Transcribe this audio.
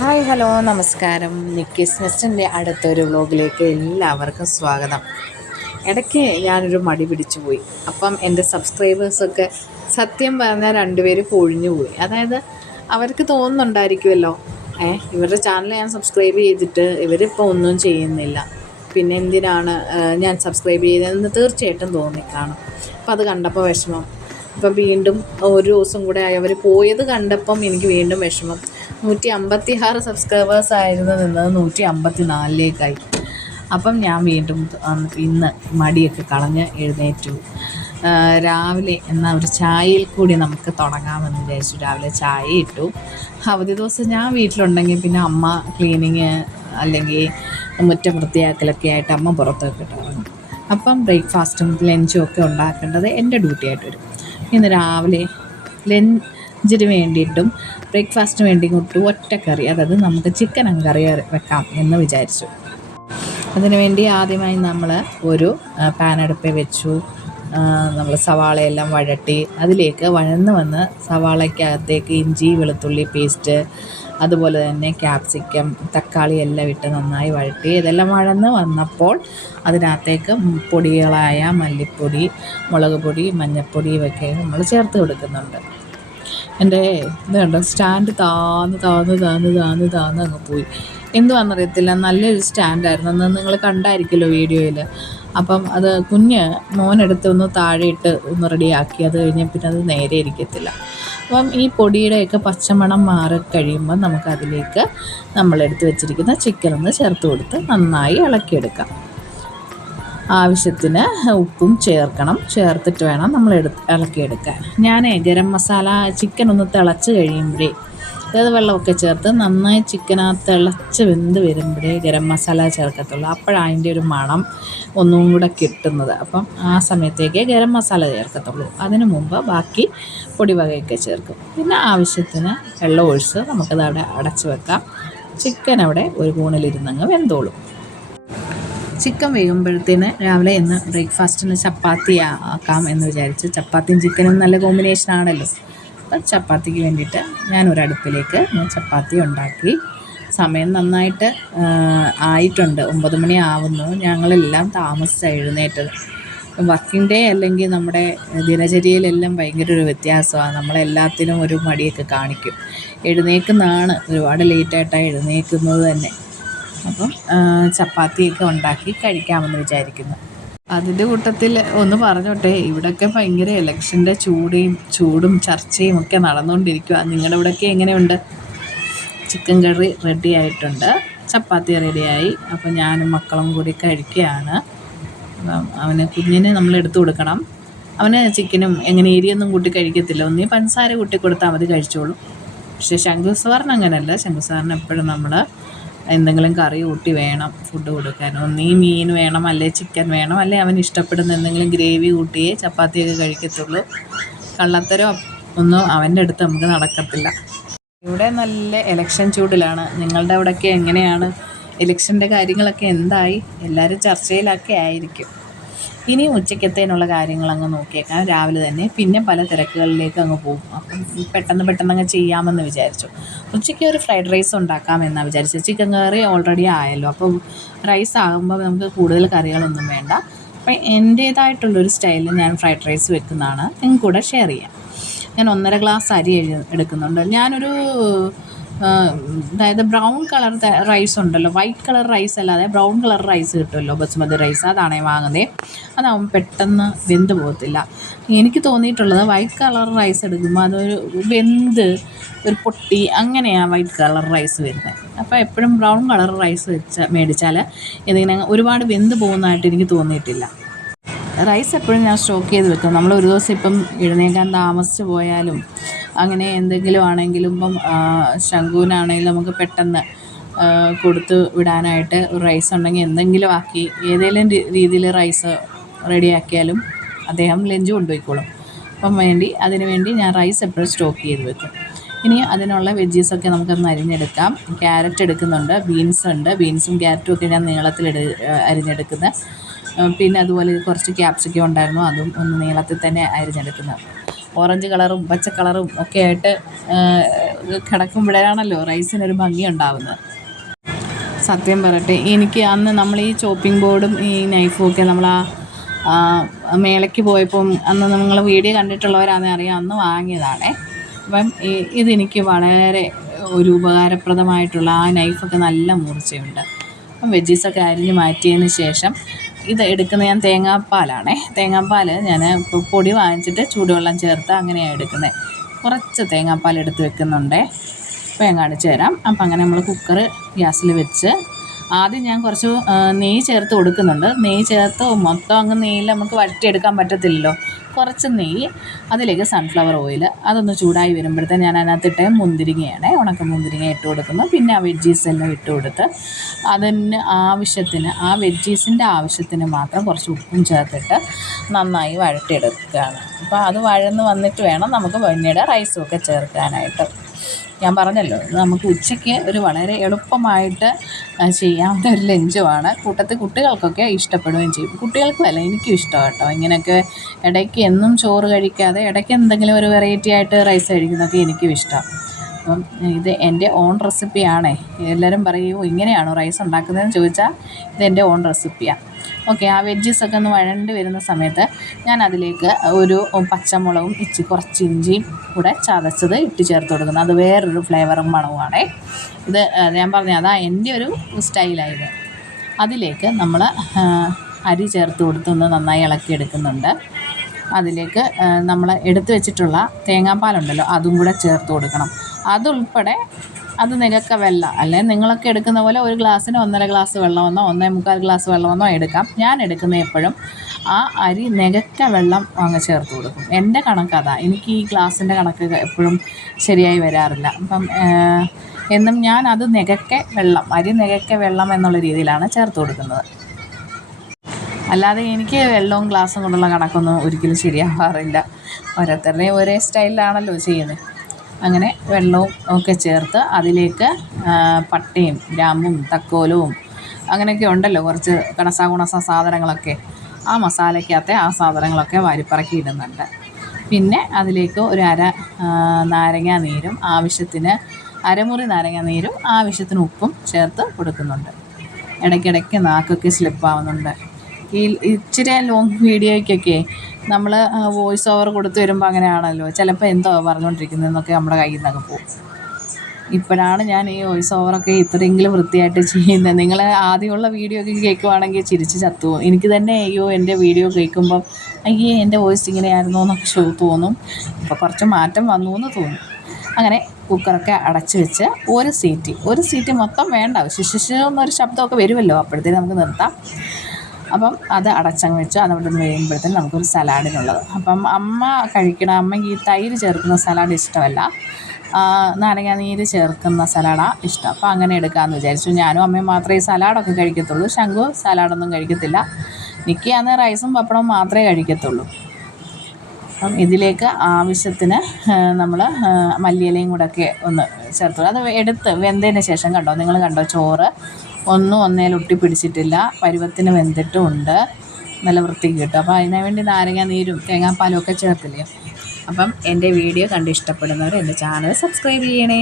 Hi hello നമസ്കാരം. Nikki's നെസ്റ്റിൻ്റെ അടുത്തൊരു വ്ലോഗിലേക്ക് എല്ലാവർക്കും സ്വാഗതം. ഇടയ്ക്ക് ഞാനൊരു മടി പിടിച്ചു പോയി. അപ്പം എൻ്റെ സബ്സ്ക്രൈബേഴ്സൊക്കെ സത്യം പറഞ്ഞാൽ രണ്ടുപേര് പൊഴിഞ്ഞു പോയി. അതായത് അവർക്ക് തോന്നുന്നുണ്ടായിരിക്കുമല്ലോ, ഇവരുടെ ചാനൽ ഞാൻ സബ്സ്ക്രൈബ് ചെയ്തിട്ട് ഇവരിപ്പോൾ ഒന്നും ചെയ്യുന്നില്ല, പിന്നെ എന്തിനാണ് ഞാൻ സബ്സ്ക്രൈബ് ചെയ്തതെന്ന് തീർച്ചയായിട്ടും തോന്നിക്കാണും. അപ്പം അത് കണ്ടപ്പോൾ വിഷമം. അപ്പം വീണ്ടും ഒരു ദിവസം കൂടെ അവർ പോയത് കണ്ടപ്പം എനിക്ക് വീണ്ടും വിഷമം. 156 സബ്സ്ക്രൈബേഴ്സ് ആയിരുന്നു നിന്നത് 154 അപ്പം ഞാൻ വീണ്ടും ഇന്ന് മടിയൊക്കെ കളഞ്ഞ് എഴുന്നേറ്റു. രാവിലെ എന്നാൽ ഒരു ചായയിൽ കൂടി നമുക്ക് തുടങ്ങാമെന്ന് വിചാരിച്ചു. രാവിലെ ചായ ഇട്ടു. അവധി ദിവസം ഞാൻ വീട്ടിലുണ്ടെങ്കിൽ പിന്നെ അമ്മ ക്ലീനിങ് അല്ലെങ്കിൽ മുറ്റം വൃത്തിയാക്കലൊക്കെ ആയിട്ട് അമ്മ പുറത്തൊക്കെ ഇറങ്ങും. അപ്പം ബ്രേക്ക്ഫാസ്റ്റും ലഞ്ചും ഒക്കെ ഉണ്ടാക്കേണ്ടത് എൻ്റെ ഡ്യൂട്ടി ആയിട്ട് വരും. ഇന്ന് രാവിലെ ലഞ്ചിന് വേണ്ടിയിട്ടും ബ്രേക്ക്ഫാസ്റ്റിന് വേണ്ടി ഇങ്ങോട്ട് ഒറ്റക്കറി, അതായത് നമുക്ക് ചിക്കൻ കറി വെക്കാം എന്ന് വിചാരിച്ചു. അതിനുവേണ്ടി ആദ്യമായി നമ്മൾ ഒരു പാനടുപ്പിൽ വെച്ചു. നമ്മൾ സവാളയെല്ലാം വഴട്ടി അതിലേക്ക് വഴന്ന് വന്ന് സവാളയ്ക്കകത്തേക്ക് ഇഞ്ചി വെളുത്തുള്ളി പേസ്റ്റ്, അതുപോലെ തന്നെ ക്യാപ്സിക്കം തക്കാളി എല്ലാം ഇട്ട് നന്നായി വഴട്ടി ഇതെല്ലാം വഴന്ന് വന്നപ്പോൾ അതിനകത്തേക്ക് പൊടികളായ മല്ലിപ്പൊടി, മുളക് പൊടി, മഞ്ഞൾപ്പൊടി ഇവയൊക്കെ നമ്മൾ ചേർത്ത് കൊടുക്കുന്നുണ്ട്. എൻ്റെ ഇത് കണ്ടോ, സ്റ്റാൻഡ് താന്ന് അങ്ങ് പോയി. എന്തുവാണെന്നറിയത്തില്ല, നല്ലൊരു സ്റ്റാൻഡായിരുന്നു. അന്ന് നിങ്ങൾ കണ്ടായിരിക്കുമല്ലോ വീഡിയോയിൽ. അപ്പം അത് മോനെടുത്ത് ഒന്ന് താഴെ ഇട്ട് ഒന്ന് റെഡിയാക്കി. അത് കഴിഞ്ഞ് പിന്നെ അത് നേരെ ഇരിക്കത്തില്ല. അപ്പം ഈ പൊടിയുടെയൊക്കെ പച്ചമണം മാറിക്കഴിയുമ്പോൾ നമുക്കതിലേക്ക് നമ്മളെടുത്ത് വെച്ചിരിക്കുന്ന ചിക്കൻ ഒന്ന് ചേർത്ത് കൊടുത്ത് നന്നായി ഇളക്കിയെടുക്കാം. ആവശ്യത്തിന് ഉപ്പും ചേർത്തിട്ട് വേണം നമ്മൾ ഇളക്കിയെടുക്കാൻ. ഞാൻ ഗരം മസാല ചിക്കൻ ഒന്ന് തിളച്ച് കഴിയുമ്പോഴേ, അതായത് വെള്ളമൊക്കെ ചേർത്ത് നന്നായി ചിക്കനകത്ത് തിളച്ച് വെന്ത് വരുമ്പോഴേ ഗരം മസാല ചേർക്കത്തുള്ളൂ. അപ്പോഴാണ് അതിൻ്റെ ഒരു മണം ഒന്നും കൂടെ കിട്ടുന്നത്. അപ്പം ആ സമയത്തേക്ക് ഗരം മസാല ചേർക്കത്തുള്ളൂ. അതിന് മുമ്പ് ബാക്കി പൊടി വകയൊക്കെ ചേർക്കും. പിന്നെ ആവശ്യത്തിന് വെള്ളം ഒഴിച്ച് നമുക്കത് അവിടെ അടച്ച് വെക്കാം. ചിക്കൻ അവിടെ ഒരു കൂണിലിരുന്നങ്ങ് വെന്തോളും. ചിക്കൻ വേകുമ്പോഴത്തേന് രാവിലെ ഇന്ന് ബ്രേക്ക്ഫാസ്റ്റിന് ചപ്പാത്തി ആക്കാം എന്ന് വിചാരിച്ച്. ചപ്പാത്തിയും ചിക്കനും നല്ല കോമ്പിനേഷൻ ആണല്ലോ. അപ്പം ചപ്പാത്തിക്ക് വേണ്ടിയിട്ട് ഞാൻ ഒരടുപ്പിലേക്ക് ചപ്പാത്തി ഉണ്ടാക്കി. സമയം നന്നായിട്ട് ആയിട്ടുണ്ട്, 9 മണി ആവുന്നു. ഞങ്ങളെല്ലാം താമസിച്ചാണ് എഴുന്നേറ്റത്. വർക്കിംഗ് ഡേ അല്ലെങ്കിൽ നമ്മുടെ ദിനചര്യയിലെല്ലാം ഭയങ്കര ഒരു വ്യത്യാസമാണ്. നമ്മളെല്ലാത്തിനും ഒരു മടിയൊക്കെ കാണിക്കും. എഴുന്നേൽക്കുന്നതാണ് ഒരുപാട് ലേറ്റായിട്ടാണ് എഴുന്നേൽക്കുന്നത് തന്നെ. അപ്പം ചപ്പാത്തിയൊക്കെ ഉണ്ടാക്കി കഴിക്കാമെന്ന് വിചാരിക്കുന്നു. അതിൻ്റെ കൂട്ടത്തിൽ ഒന്ന് പറഞ്ഞോട്ടെ, ഇവിടെയൊക്കെ ഭയങ്കര ഇലക്ഷൻ്റെ ചൂടും ചർച്ചയും ഒക്കെ നടന്നുകൊണ്ടിരിക്കുക. നിങ്ങളുടെ ഇവിടെയൊക്കെ എങ്ങനെയുണ്ട്? ചിക്കൻ കറി റെഡി ആയിട്ടുണ്ട്, ചപ്പാത്തി റെഡിയായി. അപ്പം ഞാനും മക്കളും കൂടി കഴിക്കുകയാണ്. കുഞ്ഞിന് നമ്മൾ എടുത്തു കൊടുക്കണം. അവന് ചിക്കനും എങ്ങനെ എരിയൊന്നും കൂട്ടി കഴിക്കത്തില്ല. ഒന്നീ പഞ്ചസാര കൂട്ടി കൊടുത്താൽ മതി, കഴിച്ചോളും. പക്ഷേ ശംഖു സാറിന് അങ്ങനെയല്ല. ശംഖു സാറിന് എപ്പോഴും നമ്മൾ എന്തെങ്കിലും കറി കൂട്ടി വേണം ഫുഡ് കൊടുക്കാൻ. ഒന്നീ മീൻ വേണം, അല്ലെ ചിക്കൻ വേണം, അല്ലെ അവന് ഇഷ്ടപ്പെടുന്ന എന്തെങ്കിലും ഗ്രേവി കൂട്ടിയേ ചപ്പാത്തിയൊക്കെ കഴിക്കത്തുള്ളൂ. കള്ളത്തരം ഒന്നും അവൻ്റെ അടുത്ത് നമുക്ക് നടക്കത്തില്ല. ഇവിടെ നല്ല ഇലക്ഷൻ ചൂടിലാണ്. നിങ്ങളുടെ അവിടെയൊക്കെ എങ്ങനെയാണ്? ഇലക്ഷൻ്റെ കാര്യങ്ങളൊക്കെ എന്തായി? എല്ലാവരും ചർച്ചയിലൊക്കെ ആയിരിക്കും. ഇനി ഉച്ചക്കത്തേനുള്ള കാര്യങ്ങൾ അങ്ങ് നോക്കിയേക്കാം രാവിലെ തന്നെ. പിന്നെ പല തിരക്കുകളിലേക്ക് അങ്ങ് പോകും. അപ്പം പെട്ടെന്ന് അങ്ങ് ചെയ്യാമെന്ന് വിചാരിച്ചു. ഉച്ചയ്ക്ക് ഒരു ഫ്രൈഡ് റൈസ് ഉണ്ടാക്കാമെന്നാണ് വിചാരിച്ചത്. ചിക്കൻ കറി ഓൾറെഡി ആയല്ലോ. അപ്പം റൈസ് ആകുമ്പോൾ നമുക്ക് കൂടുതൽ കറികളൊന്നും വേണ്ട. അപ്പം എൻ്റേതായിട്ടുള്ളൊരു സ്റ്റൈലിൽ ഞാൻ ഫ്രൈഡ് റൈസ് വെക്കുന്നതാണ് നിങ്ങൾക്ക് കൂടെ ഷെയർ ചെയ്യാം. ഞാൻ 1.5 ഗ്ലാസ് അരി എടുക്കുന്നുണ്ട്. ഞാനൊരു അതായത് ബ്രൗൺ കളർ റൈസ് ഉണ്ടല്ലോ, വൈറ്റ് കളർ റൈസ് അല്ലാതെ ബ്രൗൺ കളർ റൈസ് കിട്ടുമല്ലോ, ബസുമതി റൈസ്, അതാണേ വാങ്ങുന്നത്. അതാവുമ്പോൾ പെട്ടെന്ന് വെന്ത് പോകത്തില്ല. എനിക്ക് തോന്നിയിട്ടുള്ളത് വൈറ്റ് കളർ റൈസ് എടുക്കുമ്പോൾ അതൊരു വെന്ത് ഒരു പൊട്ടി അങ്ങനെയാണ് വൈറ്റ് കളർ റൈസ് വരുന്നത്. അപ്പോൾ എപ്പോഴും ബ്രൗൺ കളർ റൈസ് മേടിച്ചാൽ ഇതിങ്ങനെ ഒരുപാട് വെന്ത് പോകുന്നതായിട്ട് എനിക്ക് തോന്നിയിട്ടില്ല. റൈസ് എപ്പോഴും ഞാൻ സ്റ്റോക്ക് ചെയ്ത് വെക്കും. നമ്മൾ ഒരു ദിവസം ഇപ്പം എഴുന്നേൽക്കാൻ താമസിച്ച് പോയാലും അങ്ങനെ എന്തെങ്കിലും ആണെങ്കിലും, ഇപ്പം ശംഖുവിനാണെങ്കിലും നമുക്ക് പെട്ടെന്ന് കൊടുത്ത് വിടാനായിട്ട് ഒരു റൈസ് ഉണ്ടെങ്കിൽ എന്തെങ്കിലും ആക്കി ഏതെങ്കിലും രീതിയിൽ റൈസ് റെഡിയാക്കിയാലും അദ്ദേഹം ലഞ്ച് കൊണ്ടുപോയിക്കോളും. അപ്പം അതിന് വേണ്ടി ഞാൻ റൈസ് എപ്പോഴും സ്റ്റോക്ക് ചെയ്ത് വെക്കും. ഇനി അതിനുള്ള വെജീസൊക്കെ നമുക്കൊന്ന് അരിഞ്ഞെടുക്കാം. ക്യാരറ്റ് എടുക്കുന്നുണ്ട്, ബീൻസ് ഉണ്ട്. ബീൻസും ക്യാരറ്റും ഒക്കെ ഞാൻ നീളത്തിൽ അരിഞ്ഞെടുക്കുന്നത്. പിന്നെ അതുപോലെ കുറച്ച് ക്യാപ്സിക്കം ഉണ്ടായിരുന്നു, അതും ഒന്ന് നീളത്തിൽ തന്നെ അരിഞ്ഞെടുക്കുന്നത്. ഓറഞ്ച് കളറും പച്ച കളറും ഒക്കെ ആയിട്ട് കിടക്കുമ്പോഴാണല്ലോ റൈസിനൊരു ഭംഗി ഉണ്ടാവുന്നത്. സത്യം പറയട്ടെ, എനിക്ക് അന്ന് നമ്മൾ ഈ ചോപ്പിംഗ് ബോർഡും ഈ നൈഫും ഒക്കെ നമ്മൾ മേളയ്ക്ക് പോയപ്പം അന്ന് നിങ്ങൾ വീഡിയോ കണ്ടിട്ടുള്ളവരാണെന്ന് അറിയാം, അന്ന് വാങ്ങിയതാണേ. അപ്പം ഇതെനിക്ക് വളരെ ഒരു ഉപകാരപ്രദമായിട്ടുള്ള ആ നൈഫൊക്കെ നല്ല മൂർച്ചയുണ്ട്. അപ്പം വെജീസൊക്കെ അരിഞ്ഞ് മാറ്റിയതിന് ശേഷം ഇത് എടുക്കുന്നത് ഞാൻ തേങ്ങാപ്പാലാണേ. തേങ്ങാപ്പാൽ ഞാൻ പൊടി വാങ്ങിച്ചിട്ട് ചൂടുവെള്ളം ചേർത്ത് അങ്ങനെയാണ് എടുക്കുന്നത്. കുറച്ച് തേങ്ങാപ്പാൽ എടുത്ത് വെക്കുന്നുണ്ടേ. അപ്പോൾ ഞാൻ കാണിച്ചു തരാം. അപ്പം അങ്ങനെ നമ്മൾ കുക്കർ ഗ്യാസിൽ വെച്ച് ആദ്യം ഞാൻ കുറച്ച് നെയ്യ് ചേർത്ത് കൊടുക്കുന്നുണ്ട്. നെയ്യ് ചേർത്ത് മൊത്തം അങ്ങ് നെയ്യിൽ നമുക്ക് വഴറ്റിയെടുക്കാൻ പറ്റത്തില്ലല്ലോ. കുറച്ച് നെയ്യ്, അതിലേക്ക് സൺഫ്ലവർ ഓയിൽ, അതൊന്ന് ചൂടായി വരുമ്പോഴത്തേന് ഞാൻ അതിനകത്തിട്ട് മുന്തിരിങ്ങയാണ്, ഉണക്ക മുന്തിരിങ്ങ ഇട്ട് കൊടുക്കുന്നു. പിന്നെ ആ വെജീസ് എല്ലാം ഇട്ട് കൊടുത്ത് അതിന് ആവശ്യത്തിന്, ആ വെജീസിൻ്റെ ആവശ്യത്തിന് മാത്രം കുറച്ച് ഉപ്പും ചേർത്തിട്ട് നന്നായി വഴറ്റിയെടുക്കുകയാണ്. അപ്പോൾ അത് വഴന്ന് വന്നിട്ട് വേണം നമുക്ക് പിന്നീട് റൈസും ഒക്കെ ചേർക്കാനായിട്ട്. ഞാൻ പറഞ്ഞല്ലോ, നമുക്ക് ഉച്ചയ്ക്ക് ഒരു വളരെ എളുപ്പമായിട്ട് ചെയ്യാവുന്ന ഒരു ലഞ്ചുമാണ്. കൂട്ടത്തിൽ കുട്ടികൾക്കൊക്കെ ഇഷ്ടപ്പെടുകയും ചെയ്യും. കുട്ടികൾക്കുമല്ല, എനിക്കും ഇഷ്ടമാണ് കേട്ടോ. ഇങ്ങനെയൊക്കെ ഇടയ്ക്ക് എന്നും ചോറ് കഴിക്കാതെ ഇടയ്ക്ക് എന്തെങ്കിലും ഒരു വെറൈറ്റി ആയിട്ട് റൈസ് കഴിക്കുന്നതൊക്കെ എനിക്കും ഇഷ്ടം. അപ്പം ഇത് എൻ്റെ ഓൺ റെസിപ്പിയാണേ. എല്ലാവരും പറയും ഇങ്ങനെയാണോ റൈസ് ഉണ്ടാക്കുന്നതെന്ന് ചോദിച്ചാൽ ഇതെൻ്റെ ഓൺ റെസിപ്പിയാണ്. ഓക്കെ, ആ വെജീസൊക്കെ ഒന്ന് വഴണ്ട് വരുന്ന സമയത്ത് ഞാൻ അതിലേക്ക് ഒരു പച്ചമുളകും കുറച്ച് ഇഞ്ചിയും കൂടെ ചതച്ചത് ഇട്ട് ചേർത്ത് കൊടുക്കുന്നത്. അത് വേറൊരു ഫ്ലേവറും മണവുമാണേ. ഇത് ഞാൻ പറഞ്ഞ അതാ എൻ്റെ ഒരു സ്റ്റൈലായത്. അതിലേക്ക് നമ്മൾ അരി ചേർത്ത് കൊടുത്തൊന്ന് നന്നായി ഇളക്കിയെടുക്കുന്നുണ്ട്. അതിലേക്ക് നമ്മൾ എടുത്തു വെച്ചിട്ടുള്ള തേങ്ങാപ്പാലുണ്ടല്ലോ, അതും കൂടെ ചേർത്ത് കൊടുക്കണം. അതുൾപ്പെടെ അത് നികക്ക വെള്ളം, അല്ലെങ്കിൽ നിങ്ങളൊക്കെ എടുക്കുന്ന പോലെ ഒരു ഗ്ലാസ്സിന് 1.5 ഗ്ലാസ് വെള്ളമെന്നോ 1.25 ഗ്ലാസ് വെള്ളമെന്നോ എടുക്കാം. ഞാൻ എടുക്കുന്ന എപ്പോഴും ആ അരി നികക്ക വെള്ളം അങ്ങ് ചേർത്ത് കൊടുക്കും. എൻ്റെ കണക്കതാ. എനിക്ക് ഈ ഗ്ലാസിൻ്റെ കണക്ക് എപ്പോഴും ശരിയായി വരാറില്ല. അപ്പം എന്നും ഞാൻ അത് നികക്ക വെള്ളം, അരി നികക്ക വെള്ളം എന്നുള്ള രീതിയിലാണ് ചേർത്ത് കൊടുക്കുന്നത്. അല്ലാതെ എനിക്ക് വെള്ളവും ഗ്ലാസ്സും കൊണ്ടുള്ള കണക്കൊന്നും ഒരിക്കലും ശരിയാവാറില്ല. ഓരോരുത്തരുടെയും ഒരേ സ്റ്റൈലിലാണല്ലോ ചെയ്യുന്നത്. അങ്ങനെ വെള്ളവും ഒക്കെ ചേർത്ത് അതിലേക്ക് പട്ടയും ഗ്രാമ്പും തക്കോലവും അങ്ങനെയൊക്കെ ഉണ്ടല്ലോ കുറച്ച് കണസ സാധനങ്ങളൊക്കെ, ആ മസാലയ്ക്കകത്തെ ആ സാധനങ്ങളൊക്കെ വാരിപ്പറക്കി ഇടുന്നുണ്ട്. പിന്നെ അതിലേക്ക് ഒരു നാരങ്ങാ നീരും ആവശ്യത്തിന്, അരമുറി നാരങ്ങാ നീരും ആവശ്യത്തിന് ഉപ്പും ചേർത്ത് കൊടുക്കുന്നുണ്ട്. ഇടയ്ക്കിടയ്ക്ക് നാക്കൊക്കെ സ്ലിപ്പാവുന്നുണ്ട്. ഈ ഇച്ചിരി ലോങ് വീഡിയോയ്ക്കൊക്കെ നമ്മൾ വോയിസ് ഓവർ കൊടുത്ത് വരുമ്പോൾ അങ്ങനെയാണല്ലോ, ചിലപ്പോൾ എന്തോ പറഞ്ഞുകൊണ്ടിരിക്കുന്നതെന്നൊക്കെ നമ്മുടെ കയ്യിൽ നിന്നൊക്കെ പോകും. ഇപ്പോഴാണ് ഞാൻ ഈ വോയിസ് ഓവറൊക്കെ ഇത്രയെങ്കിലും വൃത്തിയായിട്ട് ചെയ്യുന്നത്. നിങ്ങൾ ആദ്യമുള്ള വീഡിയോ ഒക്കെ കേൾക്കുവാണെങ്കിൽ ചിരിച്ച് ചത്തുപോകും. എനിക്ക് തന്നെ അയ്യോ എൻ്റെ വീഡിയോ കേൾക്കുമ്പം അയ്യേ എൻ്റെ വോയിസ് ഇങ്ങനെയായിരുന്നോ എന്നൊക്കെ തോന്നും. ഇപ്പോൾ കുറച്ച് മാറ്റം വന്നു എന്ന് തോന്നും. അങ്ങനെ കുക്കറൊക്കെ അടച്ച് വെച്ച് ഒരു സീറ്റ് മൊത്തം വേണ്ട, എന്നൊരു ശബ്ദമൊക്കെ വരുമല്ലോ, അപ്പോഴത്തേക്ക് നമുക്ക് നിർത്താം. അപ്പം അത് അടച്ചങ്ങ് വെച്ച് അതവിടെ നിന്ന് കഴിയുമ്പോഴത്തേന് നമുക്കൊരു സലാഡിനുള്ളത്. അപ്പം അമ്മയ്ക്ക് ഈ തൈര് ചേർക്കുന്ന സലാഡ് ഇഷ്ടമല്ല, നാരങ്ങാ നീര് ചേർക്കുന്ന സലാഡാണ് ഇഷ്ടം. അപ്പോൾ അങ്ങനെ എടുക്കാമെന്ന് വിചാരിച്ചു. ഞാനും അമ്മയും മാത്രമേ ഈ സലാഡൊക്കെ കഴിക്കത്തുള്ളൂ. ശംഖു സലാഡൊന്നും കഴിക്കത്തില്ല. നിൽക്കുകയാണെങ്കിൽ റൈസും പപ്പടവും മാത്രമേ കഴിക്കത്തുള്ളൂ. അപ്പം ഇതിലേക്ക് ആവശ്യത്തിന് നമ്മൾ മല്ലിയിലയും കൂടെയൊക്കെ ഒന്ന് ചേർത്ത്, അത് എടുത്ത് വെന്തതിന് ശേഷം കണ്ടോ, നിങ്ങൾ കണ്ടോ, ചോറ് ഒന്നേൽ ഒട്ടി പിടിച്ചിട്ടില്ല, പരുവത്തിന് വെന്തിട്ടും ഉണ്ട്, നല്ല വൃത്തിക്ക് കിട്ടും. അപ്പോൾ അതിനു വേണ്ടി നാരങ്ങാ നീരും തേങ്ങാപ്പാലും ഒക്കെ ചേർത്തില്ലേ. അപ്പം എൻ്റെ വീഡിയോ കണ്ട് ഇഷ്ടപ്പെടുന്നവർ എൻ്റെ ചാനൽ സബ്സ്ക്രൈബ് ചെയ്യണേ.